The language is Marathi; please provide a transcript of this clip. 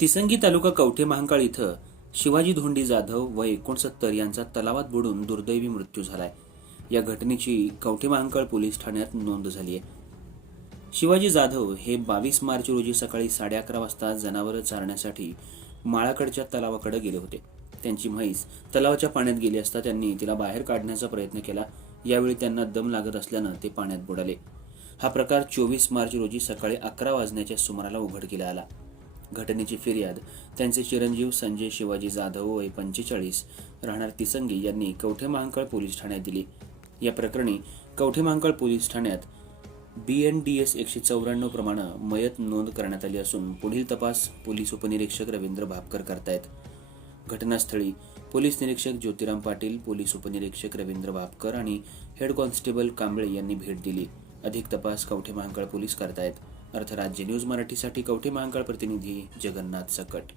तिसंगी तालुका कवठे महांकाळ इथं शिवाजी धोंडी जाधव व एकोणसत्तर यांचा तलावात बुडून दुर्दैवी मृत्यू झालाय. या घटनेची कवठे महांकाळ पोलीस ठाण्यात नोंद झाली आहे. शिवाजी जाधव हे बावीस मार्च रोजी सकाळी साडे अकरा वाजता जनावरं चारण्यासाठी माळाकडच्या तलावाकडे गेले होते. त्यांची म्हैस तलावाच्या पाण्यात गेली असता त्यांनी तिला बाहेर काढण्याचा प्रयत्न केला. यावेळी त्यांना दम लागत असल्यानं ते पाण्यात बुडाले. हा प्रकार चोवीस मार्च रोजी सकाळी अकरा वाजण्याच्या सुमाराला उघडकीला आला. घटनेची फिर्याद. त्यांचे चिरंजीव संजय शिवाजी जाधव वय पंचेचाळीस. राहणार तिसंगी यांनी कवठे महांकाळ पोलीस ठाण्यात दिली. या प्रकरणी कवठे महांकाळ पोलीस ठाण्यात बी एन डी एस एकशे चौऱ्याण्णव प्रमाणे मयत नोंद करण्यात आली असून पुढील तपास पोलीस उपनिरीक्षक रवींद्र भापकर करतायत. घटनास्थळी पोलीस निरीक्षक ज्योतिराम पाटील पोलीस उपनिरीक्षक रवींद्र भापकर आणि हेड कॉन्स्टेबल कांबळे यांनी भेट दिली. अधिक तपास कवठे महांकाळ पोलीस करतायत. अर्थराज्य न्यूज मराठीसाठी कवठे महांकाळ प्रतिनिधी जगन्नाथ सकट.